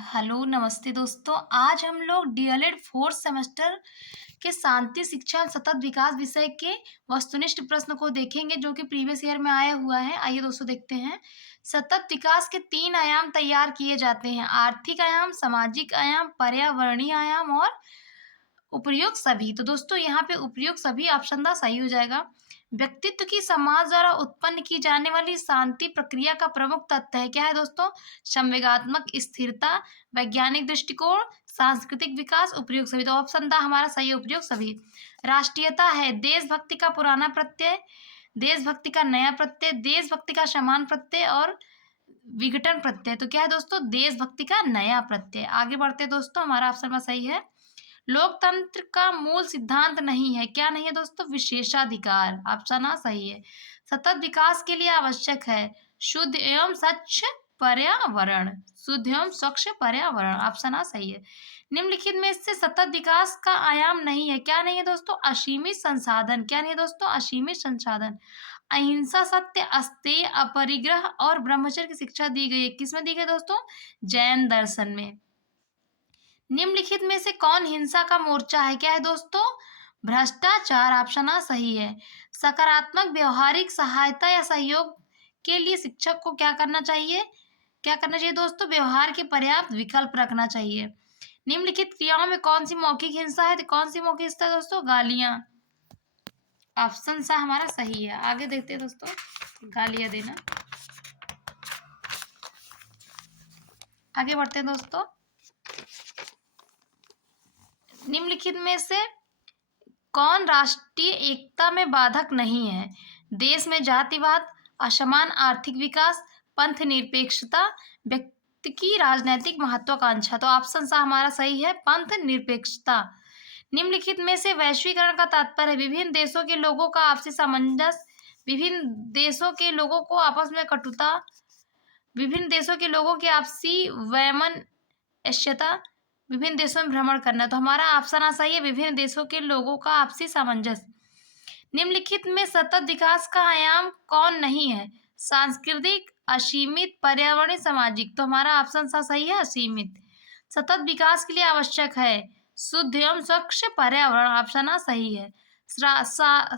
Hello नमस्ते दोस्तों। आज हम लोग डीएलएड फोर्थ सेमेस्टर के शांति शिक्षा और सतत विकास विषय के वस्तुनिष्ठ प्रश्न को देखेंगे जो कि प्रीवियस ईयर में आया हुआ है। आइए दोस्तों देखते हैं। सतत विकास के 3 आयाम तैयार किए जाते हैं: आर्थिक आयाम, सामाजिक आयाम, पर्यावरणीय आयाम और उपयुक्त सभी। तो दोस्तों यहाँ पे उपयुक्त सभी ऑप्शन दा सही हो जाएगा। व्यक्तित्व की समाज द्वारा उत्पन्न की जाने वाली शांति प्रक्रिया का प्रमुख तत्व है। क्या है दोस्तों? संवेगात्मक स्थिरता, वैज्ञानिक दृष्टिकोण, सांस्कृतिक विकास, उपयुक्त सभी। तो ऑप्शन दा हमारा सही है, उपयुक्त सभी। राष्ट्रीयता है देशभक्ति का पुराना प्रत्यय, देशभक्ति का नया प्रत्यय, देशभक्ति का समान प्रत्यय और विघटन प्रत्यय। तो क्या है दोस्तों? देशभक्ति का नया प्रत्यय। आगे बढ़ते हैं दोस्तों, हमारा ऑप्शन में सही है। लोकतंत्र का मूल सिद्धांत नहीं है। क्या नहीं है दोस्तों? विशेषाधिकार। ऑप्शन आ सही है। सतत विकास के लिए आवश्यक है शुद्ध एवं स्वच्छ पर्यावरण। शुद्ध एवं स्वच्छ पर्यावरण। ऑप्शन आ सही है। निम्नलिखित में से सतत विकास का आयाम नहीं है। क्या नहीं है दोस्तों? असीमित संसाधन। क्या नहीं है दोस्तों? असीमित संसाधन। अहिंसा, सत्य, अस्तेय, अपरिग्रह और ब्रह्मचर्य की शिक्षा दी गई है। किसमें दी गई दोस्तों? जैन दर्शन में। निम्नलिखित में से कौन हिंसा का मोर्चा है? क्या है दोस्तों? भ्रष्टाचार। ऑप्शन आ सही है। सकारात्मक व्यवहारिक सहायता या सहयोग के लिए शिक्षक को क्या करना चाहिए? क्या करना चाहिए दोस्तों? व्यवहार के पर्याप्त विकल्प रखना चाहिए। निम्नलिखित क्रियाओं में कौन सी मौखिक हिंसा है? तो कौन सी मौखिक हिंसा है दोस्तों? गालियां। ऑप्शन सा हमारा सही है। आगे देखते हैं दोस्तों, गालियां देना। आगे बढ़ते हैं दोस्तों। निम्नलिखित में से कौन राष्ट्रीय एकता में बाधक नहीं है? देश में जातिवाद, असमान आर्थिक विकास, पंथ निरपेक्षता, व्यक्ति की राजनैतिक महत्वाकांक्षा। तो ऑप्शन सा हमारा सही है, पंथ निरपेक्षता। निम्नलिखित में से वैश्वीकरण का तात्पर्य विभिन्न देशों के लोगों का आपसी सामंजस्य, विभिन्न देशों के लोगों को आपस में कटुता, विभिन्न देशों के लोगों की आपसी वैमनस्यता, विभिन्न देशों में भ्रमण करना। तो हमारा ऑप्शन आ सही है, विभिन्न देशों के लोगों का आपसी सामंजस्य। निम्नलिखित में सतत विकास का आयाम कौन नहीं है? सांस्कृतिक, असीमित, पर्यावरणीय, सामाजिक। तो हमारा ऑप्शन सा सही है, असीमित। सतत विकास के लिए आवश्यक है शुद्ध एवं स्वच्छ पर्यावरण। ऑप्शन आ सही है।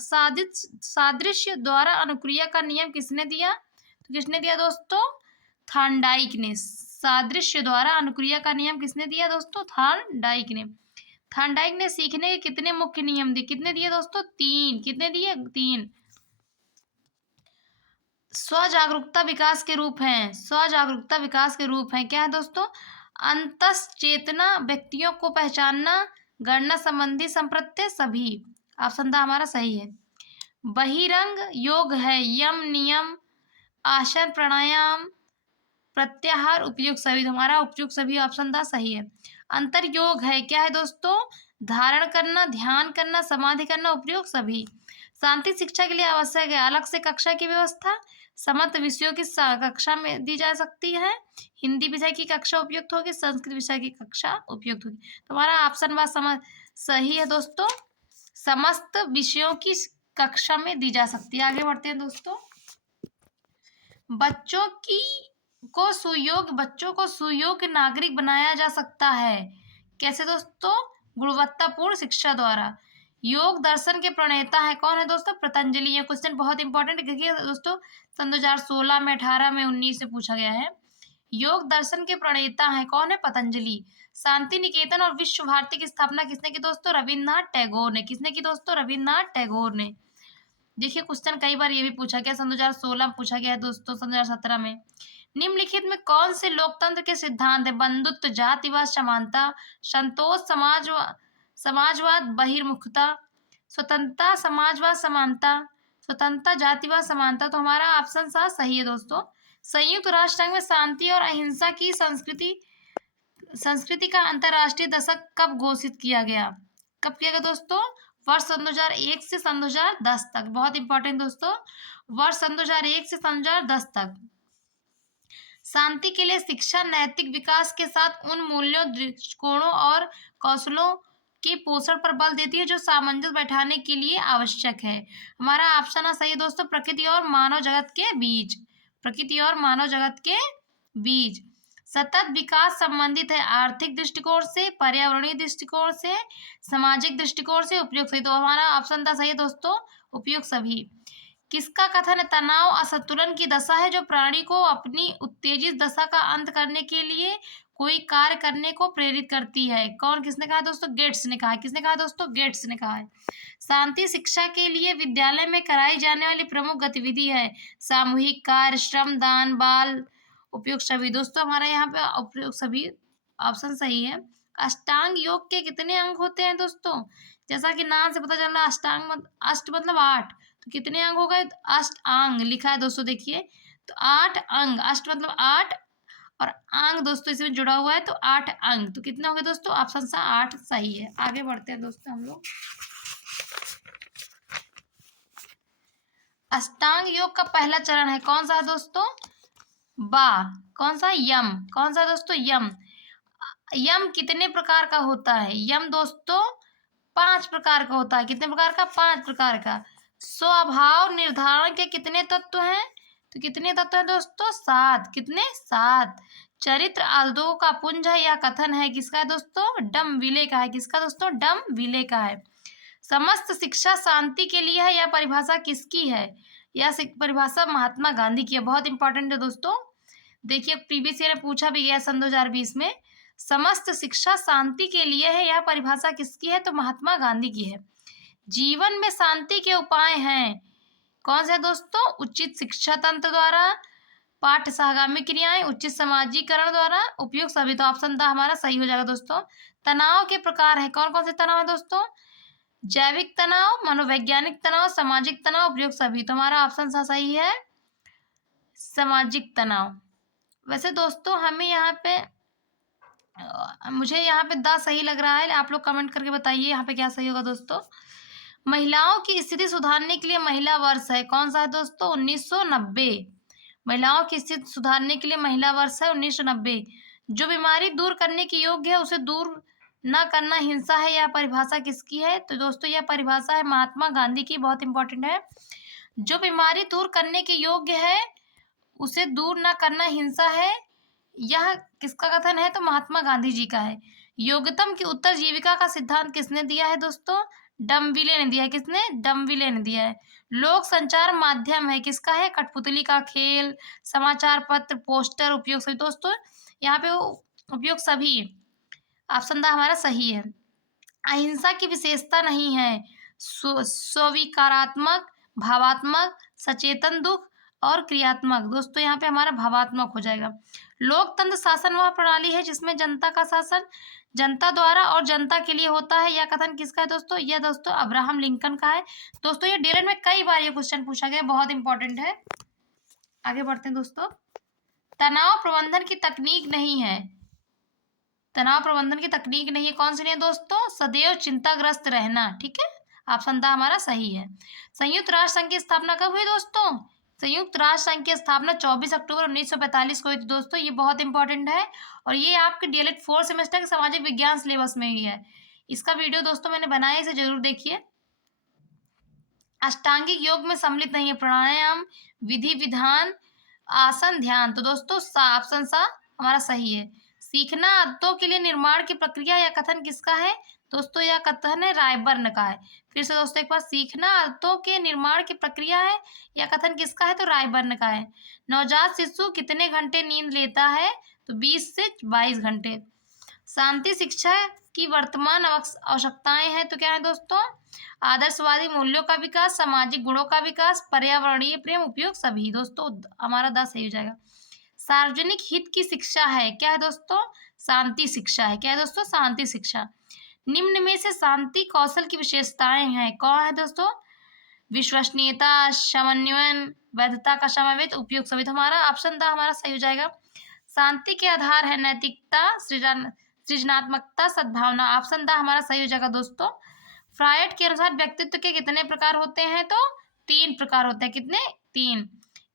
सादृश्य द्वारा अनुक्रिया का नियम किसने दिया? तो किसने दिया दोस्तों? थॉर्नडाइक ने। सादृश्य द्वारा अनुक्रिया का नियम किसने दिया दोस्तों? थॉर्नडाइक ने। थॉर्नडाइक ने सीखने के कितने मुख्य नियम दिए? कितने दिए दोस्तों? 3। कितने दिए? 3। स्वजागरूकता विकास के रूप हैं। स्वजागरूकता विकास के रूप हैं। क्या है दोस्तों? अंतस चेतना, व्यक्तियों को पहचानना, गणना संबंधी संप्रत्यय, सभी। ऑप्शन द हमारा सही है। बहिरंग योग है यम, नियम, आसन, प्राणायाम, प्रत्याहार, उपयुक्त सभी। हमारा उपयुक्त सभी ऑप्शन दा सही है। अंतर योग है। क्या है दोस्तों? धारण करना, ध्यान करना, समाधि करना, उपयुक्त सभी। शांति शिक्षा के लिए आवश्यक है अलग से कक्षा की व्यवस्था, समस्त विषयों की कक्षा में दी जा सकती है, हिंदी विषय की कक्षा उपयुक्त होगी, संस्कृत विषय की कक्षा उपयुक्त होगी। तो हमारा ऑप्शन बा सही है दोस्तों, समस्त विषयों की कक्षा में दी जा सकती है। आगे बढ़ते हैं दोस्तों। बच्चों को सुयोग्य नागरिक बनाया जा सकता है। कैसे दोस्तों? गुणवत्तापूर्ण शिक्षा द्वारा। योग दर्शन के प्रणेता है कौन है दोस्तों? पतंजलि। ये क्वेश्चन बहुत इंपॉर्टेंट क्योंकि दोस्तों सन 2016 में, 18 में, 19 में पूछा गया है। योग दर्शन के प्रणेता है कौन है? पतंजलि। शांति निकेतन और विश्व भारती की स्थापना किसने की दोस्तों? रविन्द्रनाथ टैगोर ने। किसने की दोस्तों? रविन्द्रनाथ टैगोर ने। देखिए क्वेश्चन कई बार ये भी पूछा गया, सन 2016 में पूछा गया है दोस्तों, सन 2017 में। निम्नलिखित में कौन से लोकतंत्र के सिद्धांत है? बंधुत्व, जातिवाद, समानता, संतोष, समाजवाद, बहिर्मुखता, स्वतंत्रता, समाजवाद, समानता, स्वतंत्रता, जातिवाद, समानता। तो हमारा ऑप्शन सा सही है दोस्तों। संयुक्त राष्ट्र संघ में शांति और अहिंसा की संस्कृति का अंतर्राष्ट्रीय दशक कब घोषित किया गया? कब किया गया दोस्तों? वर्ष सन 2001 से सन 2010 तक। बहुत इंपॉर्टेंट दोस्तों, वर्ष सन 2001 से सन 2010 तक। शांति के लिए शिक्षा नैतिक विकास के साथ उन मूल्यों, दृष्टिकोणों और कौशलों के पोषण पर बल देती है जो सामंजस्य बैठाने के लिए आवश्यक है। हमारा ऑप्शन सही है दोस्तों, प्रकृति और मानव जगत के बीच। प्रकृति और मानव जगत के बीच। सतत विकास संबंधित है आर्थिक दृष्टिकोण से, पर्यावरणीय दृष्टिकोण से, सामाजिक दृष्टिकोण से, उपयुक्त सही। तो हमारा ऑप्शन था सही है दोस्तों, उपयुक्त सभी। किसका कथन है? तनाव असंतुलन की दशा है जो प्राणी को अपनी उत्तेजित दशा का अंत करने के लिए कोई कार्य करने को प्रेरित करती है। कौन, किसने कहा दोस्तों? गेट्स ने कहा। किसने कहा दोस्तों? गेट्स ने कहा है। शांति शिक्षा के लिए विद्यालय में कराई जाने वाली प्रमुख गतिविधि है सामूहिक कार्य, श्रम दान, बाल उपयुक्त सभी। दोस्तों हमारा यहाँ पे उपयुक्त सभी ऑप्शन सही है। अष्टांग योग के कितने अंग होते हैं दोस्तों? जैसा कि नाम से पता चल रहा है, अष्ट मतलब 8, तो कितने अंग हो गए? अष्ट अंग लिखा है दोस्तों, देखिए तो 8 अंग, अष्ट मतलब 8 और अंग दोस्तों इसमें जुड़ा हुआ है तो 8 अंग, तो कितने हो गए दोस्तों? ऑप्शन सा 8 सही है। आगे बढ़ते हैं दोस्तों हम लोग। अष्टांग योग का पहला चरण है कौन सा है दोस्तों? बा। कौन सा? यम। कौन सा दोस्तों? यम। यम कितने प्रकार का होता है? यम दोस्तों 5 प्रकार का होता है। कितने प्रकार का? 5 प्रकार का। स्वभाव निर्धारण के कितने तत्व हैं? तो कितने तत्व हैं दोस्तों? 7। कितने? 7। चरित्र आदों का पुंज है या कथन है, किसका है दोस्तों? डम विले का है। किसका दोस्तों? डम विले का है। समस्त शिक्षा शांति के लिए है, यह परिभाषा किसकी है? यह परिभाषा महात्मा गांधी की है। बहुत इंपॉर्टेंट है दोस्तों, देखिए प्रीवियस ईयर में पूछा भी गया सन 2020 में। समस्त शिक्षा शांति के लिए है, यह परिभाषा किसकी है? तो महात्मा गांधी की है। जीवन में शांति के उपाय हैं कौन से दोस्तों? उचित शिक्षा तंत्र द्वारा, पाठ्य सहगामी क्रियाएं, उचित समाजीकरण द्वारा, उपयुक्त सभी। तो ऑप्शन द हमारा सही हो जाएगा दोस्तों। तनाव के प्रकार है कौन कौन से तनाव है दोस्तों? जैविक तनाव, मनोवैज्ञानिक तनाव, सामाजिक तनाव, उपयुक्त सभी। तो हमारा ऑप्शन सा सही है, सामाजिक तनाव। वैसे दोस्तों हमें यहाँ पे मुझे यहाँ पे द सही लग रहा है, आप लोग कमेंट करके बताइए यहाँ पे क्या सही होगा दोस्तों। महिलाओं की स्थिति सुधारने के लिए महिला वर्ष है कौन सा है दोस्तों? 1990। महिलाओं की स्थिति सुधारने के लिए महिला वर्ष है 1990। जो बीमारी दूर करने की योग्य है उसे दूर न करना हिंसा है, यह परिभाषा किसकी है? तो दोस्तों यह परिभाषा है महात्मा गांधी की। बहुत इंपॉर्टेंट है। जो बीमारी दूर करने के योग्य है उसे दूर न करना हिंसा है, यह किसका कथन है? तो महात्मा गांधी जी का है। योग्यतम की उत्तर जीविका का सिद्धांत किसने दिया है दोस्तों? डमविले ने दिया है। किसने? डमविले ने दिया है। लोक संचार माध्यम है किसका है? कठपुतली का खेल, समाचार पत्र, पोस्टर, उपयोग सभी। दोस्तों यहाँ पे उपयोग सभी ऑप्शन द हमारा सही है। अहिंसा की विशेषता नहीं है स्वीकारात्मक, भावात्मक, सचेतन दुख और क्रियात्मक। दोस्तों यहाँ पे हमारा भावात्मक हो जाएगा। लोकतंत्र शासन वह प्रणाली है जिसमें जनता का शासन जनता द्वारा और जनता के लिए होता है, यह कथन किसका है दोस्तों? यह दोस्तों अब्राहम लिंकन का है। दोस्तों ये डीएलएड में कई बार ये क्वेश्चन पूछा गया, बहुत इंपॉर्टेंट है। आगे बढ़ते हैं दोस्तों। तनाव प्रबंधन की तकनीक नहीं है, तनाव प्रबंधन की तकनीक नहीं है कौन सी नहीं है दोस्तों? सदैव चिंताग्रस्त रहना। ठीक है, ऑप्शन द हमारा सही है। संयुक्त राष्ट्र संघ की स्थापना कब हुई दोस्तों? संयुक्त राष्ट्र संघ की स्थापना 24 अक्टूबर 1945 को हुई थी दोस्तों। ये बहुत इंपॉर्टेंट है और ये आपके डीएलएड 4 सेमेस्टर के सामाजिक विज्ञान सिलेबस में ही है। इसका वीडियो दोस्तों मैंने बनाया, इसे जरूर देखिए। अष्टांगिक योग में सम्मिलित नहीं है प्राणायाम, विधि विधान, आसन, ध्यान। तो दोस्तों ऑप्शन सा हमारा सही है। सीखना आदतों के लिए निर्माण की प्रक्रिया या कथन किसका है? दोस्तों यह कथन है रायबर्न का है। फिर से दोस्तों एक बार, सीखना आदतों के निर्माण की प्रक्रिया है, यह कथन किसका है? तो रायबर्न का है। नवजात शिशु कितने घंटे नींद लेता है? तो 20 से 22 घंटे। शांति शिक्षा की वर्तमान आवश्यकताएं हैं तो क्या है दोस्तों? आदर्शवादी मूल्यों का विकास, सामाजिक गुणों का विकास, पर्यावरणीय प्रेम, उपयोग सभी। दोस्तों हमारा 10 सही हो जाएगा। सार्वजनिक हित की शिक्षा है क्या है दोस्तों? शांति शिक्षा है। क्या है दोस्तों? शांति शिक्षा। निम्न में से शांति कौशल की विशेषताएं हैं कौन है दोस्तों? विश्वसनीयता, समन्वयन, वैधता का समावेश, उपयोग सभी। तो हमारा ऑप्शन द हमारा सही हो जाएगा। शांति के आधार है नैतिकता, सृजनात्मकता, सद्भावना। ऑप्शन द हमारा सही हो जाएगा दोस्तों। फ्रायड के अनुसार व्यक्तित्व के कितने प्रकार होते हैं? तो 3 प्रकार होते हैं। कितने? 3।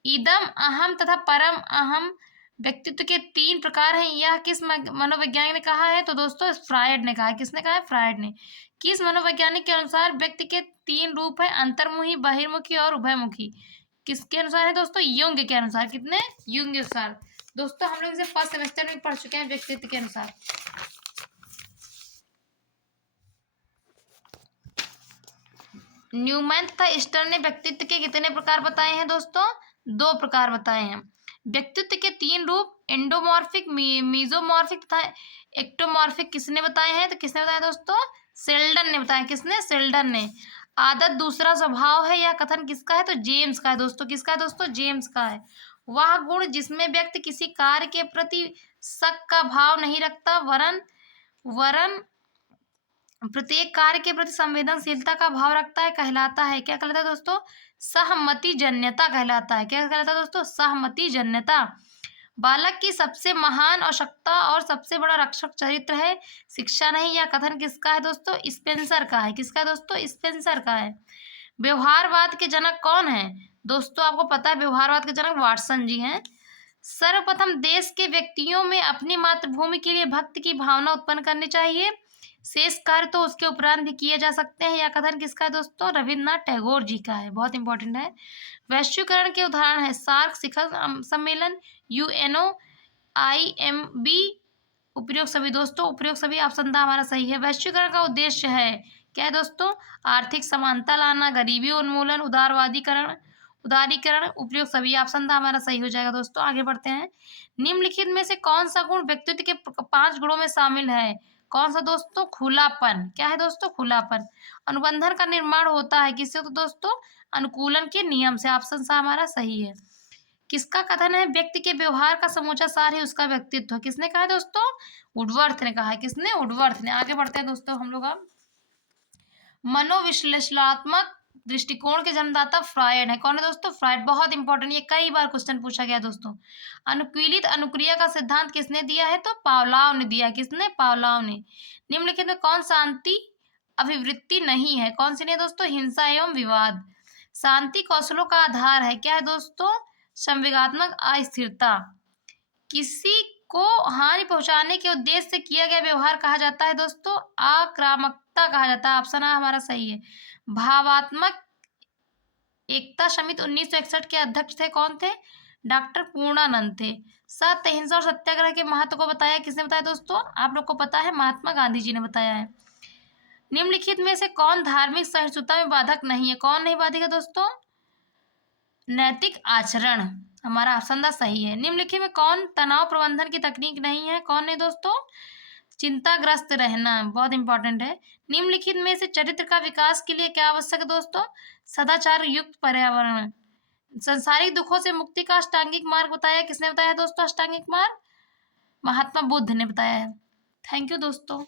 इदम, अहम तथा परम अहम व्यक्तित्व के 3 प्रकार हैं। यह किस मनोवैज्ञानिक ने कहा है? तो दोस्तों फ्रायड ने कहा है। किसने कहा है? फ्रायड ने। किस मनोवैज्ञानिक के अनुसार व्यक्ति के 3 रूप है? अंतर्मुखी, बहिर्मुखी और उभयमुखी। किसके अनुसार है दोस्तों? युंग के अनुसार। कितने? युंग के अनुसार। दोस्तों हम लोग इसे फर्स्ट सेमेस्टर में पढ़ चुके हैं व्यक्तित्व के अनुसार। न्यूमैन तथा स्टर ने व्यक्तित्व के कितने प्रकार बताए हैं दोस्तों? 2 प्रकार बताए हैं। व्यक्तित्व के 3 रूप एंडोमॉर्फिक, मीजोमॉर्फिक तथा एक्टोमॉर्फिक किसने बताए हैं? तो किसने बताया दोस्तों? सेल्डन ने बताया। किसने? सेल्डन ने। आदत दूसरा स्वभाव है, यह कथन किसका है? तो जेम्स का है दोस्तों। किसका है दोस्तों? जेम्स का है। वह गुण जिसमें व्यक्ति किसी कार्य के प्रति शक का भाव नहीं रखता, वरन वरन प्रत्येक कार्य के प्रति संवेदनशीलता का भाव रखता है, कहलाता है, क्या कहलाता है दोस्तों? सहमति जन्यता कहलाता है। क्या कहलाता है दोस्तों? सहमति जन्यता। बालक की सबसे महान आवश्यकता और सबसे बड़ा रक्षक चरित्र है, शिक्षा नहीं। यह कथन किसका है दोस्तों? स्पेंसर का है। किसका है दोस्तों? स्पेंसर का है। व्यवहारवाद के जनक कौन है? दोस्तों आपको पता है व्यवहारवाद के जनक वाटसन जी हैं। सर्वप्रथम देश के व्यक्तियों में अपनी मातृभूमि के लिए भक्ति की भावना उत्पन्न करनी चाहिए, शेष कार्य तो उसके उपरांत भी किए जा सकते हैं। यह कथन किसका है दोस्तों? रविन्द्रनाथ टैगोर जी का है। बहुत इंपॉर्टेंट है। वैश्वीकरण के उदाहरण है सार्क शिखर सम्मेलन, यूएनओ, आईएमबी। उपयोग सभी दोस्तों, उपयोग सभी ऑप्शन दा हमारा सही है। वैश्वीकरण का उद्देश्य है क्या है दोस्तों? आर्थिक समानता लाना, गरीबी उन्मूलन, उदारीकरण। उपयोग सभी ऑप्शन दा हमारा सही हो जाएगा दोस्तों। आगे बढ़ते हैं। निम्नलिखित में से कौन सा गुण व्यक्तित्व के 5 गुणों में शामिल है? कौन सा दोस्तों? खुलापन। क्या है दोस्तों? खुलापन। अनुबंधन का निर्माण होता है किससे? तो दोस्तों अनुकूलन के नियम से। ऑप्शन सा हमारा सही है। किसका कथन है? व्यक्ति के व्यवहार का समूचा सार है उसका व्यक्तित्व। किसने कहा है दोस्तों? वुडवर्थ ने कहा है। किसने? वुडवर्थ ने। आगे बढ़ते हैं दोस्तों हम लोग अब। मनोविश्लेषणात्मक दृष्टिकोण के जन्मदाता फ्रायड है। कौन है दोस्तों? फ्रायड। बहुत इंपॉर्टेंट, ये कई बार क्वेश्चन पूछा गया दोस्तों। अनुकूलित अनुक्रिया का सिद्धांत किसने दिया है? तो पावलाव ने दिया। किसने? पावलाव ने। निम्नलिखित में कौन शांति अभिवृत्ति नहीं है? कौन सी नहीं दोस्तों? हिंसा एवं विवाद। शांति कौशलों का आधार है। क्या है दोस्तों? संवेगात्मक अस्थिरता। किसी को हानि पहुंचाने के उद्देश्य से किया गया व्यवहार कहा जाता है दोस्तों? आक्रामकता कहा जाता है। ऑप्शन आ हमारा सही है। भावात्मक एकता समिति 1961 के अध्यक्ष थे। कौन थे? डॉक्टर पूर्णानंद थे। सत्य, अहिंसा और सत्याग्रह के महत्व को बताया किसने? बताया दोस्तों? आप लोग को पता है, महात्मा गांधी जी ने बताया है। निम्नलिखित में से कौन धार्मिक सहिष्णुता में बाधक नहीं है? कौन नहीं बाधक है दोस्तों? नैतिक आचरण। हमारा ऑप्शन दा सही है। निम्नलिखित में कौन तनाव प्रबंधन की तकनीक नहीं है? कौन है दोस्तों? चिंताग्रस्त रहना। बहुत इंपॉर्टेंट है। निम्नलिखित में से चरित्र का विकास के लिए क्या आवश्यक है दोस्तों? सदाचार युक्त पर्यावरण। संसारिक दुखों से मुक्ति का अष्टांगिक मार्ग बताया किसने? बताया दोस्तों? अष्टांगिक मार्ग महात्मा बुद्ध ने बताया है। थैंक यू दोस्तों।